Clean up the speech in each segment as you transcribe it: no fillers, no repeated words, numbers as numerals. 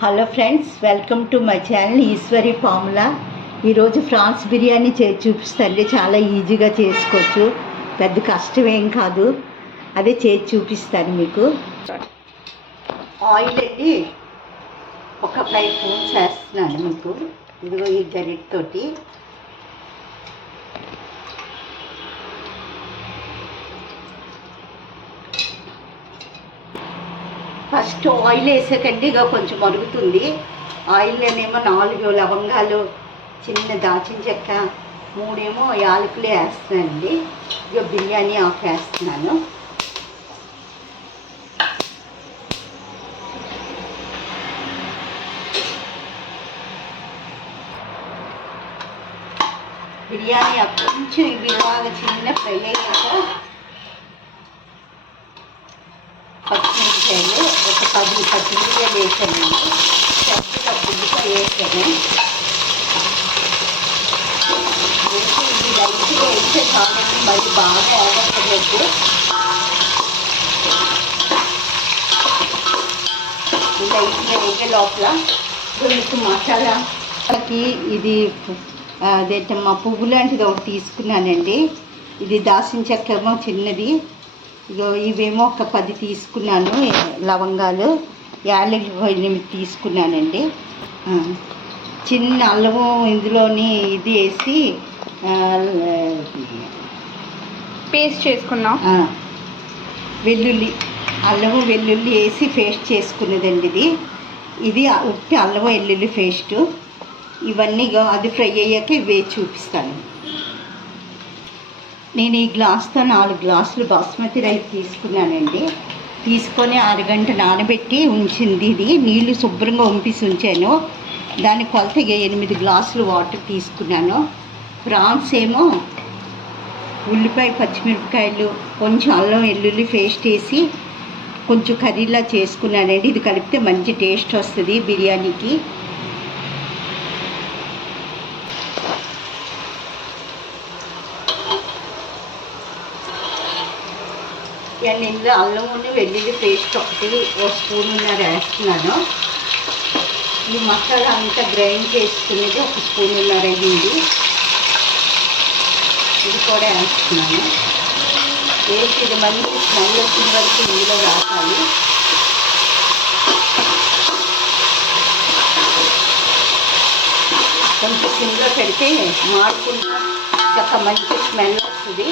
Hello friends, welcome to my channel Eshwari formula. ఈరోజు prawns biryani చేసి చూపిస్తాండి. చాలా ఈజీగా చేసుకోవచ్చు, పెద్ద కష్టమేం కాదు. అదే చేసి చూపిస్తాను మీకు. ఆయిల్ అండి ఒక 5 స్పూన్స్ వేస్తున్నాను మీకు. ఇదిగో ఈ గరిటతోటి. ఫస్ట్ ఆయిల్ వేసాకండి ఇక కొంచెం మరుగుతుంది. ఆయిల్లోనేమో 4 లవంగాలు, చిన్న దాచిన చెక్క, 3 యాలకులు వేస్తానండి. ఇక బిర్యానీ ఆకు వేస్తున్నాను. బిర్యానీ ఆకు కొంచెం ఇవి బాగా చిన్న ఫ్రై అయ్యాక పచ్చిమిరపకాయలు ఒక 10 పచ్చిమిరపకాయలు వేసానండి. చక్కగా పువ్వుగా వేసాను. ఇది లైట్గా వేస్తే చాలండి, మరి బాగా ఆగట్లేదు. లైట్గా వేగే లోపల మీకు మసాలాకి ఇది అదేంటమ్మా పువ్వు లాంటిది ఒకటి తీసుకున్నానండి. ఇది దాచిన చెక్కేమో చిన్నది. ఇగో ఇవేమో ఒక 10 తీసుకున్నాను. లవంగాలు, యాలకులు 8 తీసుకున్నానండి. చిన్న అల్లము ఇందులోని ఇది వేసి పేస్ట్ చేసుకున్నాం. వెల్లుల్లి, అల్లము వెల్లుల్లి వేసి పేస్ట్ చేసుకున్నదండి ఇది. ఇది ఉట్టి అల్లము వెల్లుల్లి పేస్టు. ఇవన్నీ అది ఫ్రై అయ్యాక ఇవి చూపిస్తాను. నేను ఈ గ్లాస్తో 4 గ్లాసులు బాస్మతి రైస్ తీసుకున్నానండి. తీసుకొని 6 గంటలు నానబెట్టి ఉంచింది. ఇది నీళ్లు శుభ్రంగా వంపేసి ఉంచాను. దాని కొలత 8 గ్లాసులు వాటర్ తీసుకున్నాను. ప్రాన్స్ ఏమో ఉల్లిపాయ, పచ్చిమిరపకాయలు, కొంచెం అల్లం వెల్లుల్లి పేస్ట్ వేసి కొంచెం కర్రీలా చేసుకున్నానండి. ఇది కలిపితే మంచి టేస్ట్ వస్తుంది బిర్యానీకి. నేను ఇందులో అల్లం వెల్లుల్లి పేస్ట్ ఒకటి 1 స్పూన్ వేస్తున్నాను. ఈ మసాలా అంతా గ్రైండ్ చేసుకునేది 1 స్పూన్ అయ్యింది. ఇది కూడా వేస్తున్నాను. వేసి ఇది మంచి స్మెల్ వచ్చిన వరకు ఇందులో రావాలి. కొంచెం సిమ్లో పెడితే మాడుకుంటా చక్క మంచి స్మెల్ వస్తుంది.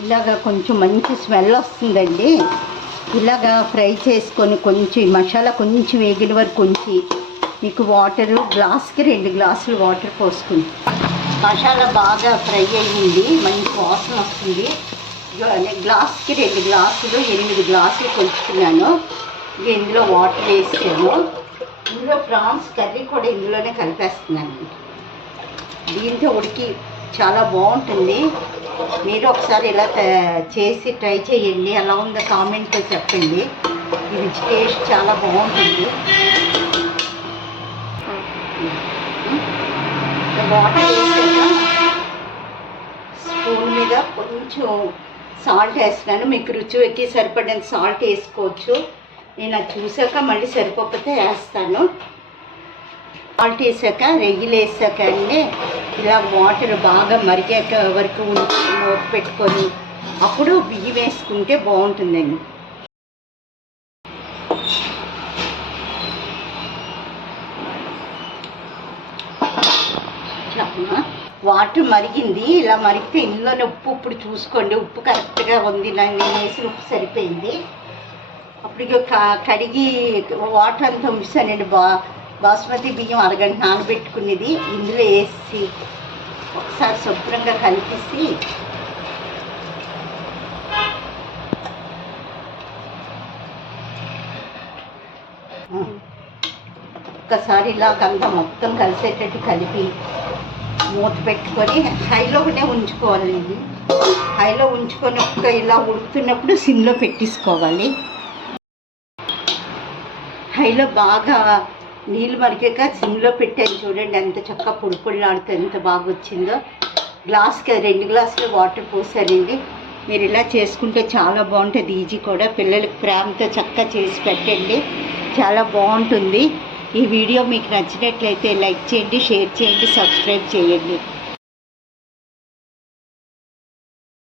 ఇలాగా కొంచెం మంచి స్మెల్ వస్తుందండి. ఇలాగా ఫ్రై చేసుకొని కొంచెం మసాలా కొంచెం వేగిన వరకు ఉంచి మీకు వాటరు గ్లాస్కి 2 గ్లాసులు వాటర్ పోసుకుని మసాలా బాగా ఫ్రై అయ్యింది, మంచి వాసన వస్తుంది. గ్లాస్కి 2 గ్లాసులు 8 గ్లాసులు కొలుచుకున్నాను. ఇక ఇందులో వాటర్ వేసాను. ఇందులో ప్రాన్స్ కర్రీ కూడా ఇందులోనే కలిపేస్తున్నాను. దీంతో ఉడికి చాలా బాగుంటుంది. మీరు ఒకసారి ఇలా చేసి ట్రై చేయండి. ఎలా ఉందో కామెంట్లో చెప్పండి. ఇది టేస్ట్ చాలా బాగుంటుంది. వాటర్ వేసాక స్పూన్ మీద కొంచెం సాల్ట్ వేస్తున్నాను. మీకు రుచికి సరిపడినంత సాల్ట్ వేసుకోవచ్చు. నేను అది చూసాక మళ్ళీ సరిపోతే వేస్తాను. సాల్ట్ వేసాక రెగ్గిలు వేసాక అండి ఇలా వాటర్ బాగా మరిగాక వరకు ఉంచి మూత పెట్టుకొని అప్పుడు బియ్యం వేసుకుంటే బాగుంటుందండి. వాటర్ మరిగింది. ఇలా మరిగితే ఇందులోనే ఉప్పు ఇప్పుడు చూసుకోండి. ఉప్పు కరెక్ట్గా ఉంది. నేను వేసిన ఉప్పు సరిపోయింది. అప్పుడు ఇక కడిగి వాటర్ అంతా ఉంచానండి. బాస్మతి బియ్యం 1 గంట నానబెట్టుకునేది ఇందులో వేసి ఒకసారి శుభ్రంగా కలిపేసి ఒక్కసారి ఇలాగంతా మొత్తం కలిసేటట్టు కలిపి మూత పెట్టుకొని హైలోనే ఉంచుకోవాలి. ఇది హైలో ఉంచుకొని ఇలా ఉడుకుతున్నప్పుడు సిమ్లో పెట్టేసుకోవాలి. హైలో బాగా నీళ్ళు మరిగాక సిమ్లో పెట్టాను చూడండి, ఎంత చక్కగా పొడిలాడుతూ ఎంత బాగా వచ్చిందో. గ్లాస్కి 2 గ్లాసులు వాటర్ పోసానండి. మీరు ఇలా చేసుకుంటే చాలా బాగుంటుంది, ఈజీ కూడా. పిల్లలకు ప్రేమతో చక్కగా చేసి పెట్టండి, చాలా బాగుంటుంది. ఈ వీడియో మీకు నచ్చినట్లయితే లైక్ చేయండి, షేర్ చేయండి, సబ్స్క్రైబ్ చేయండి.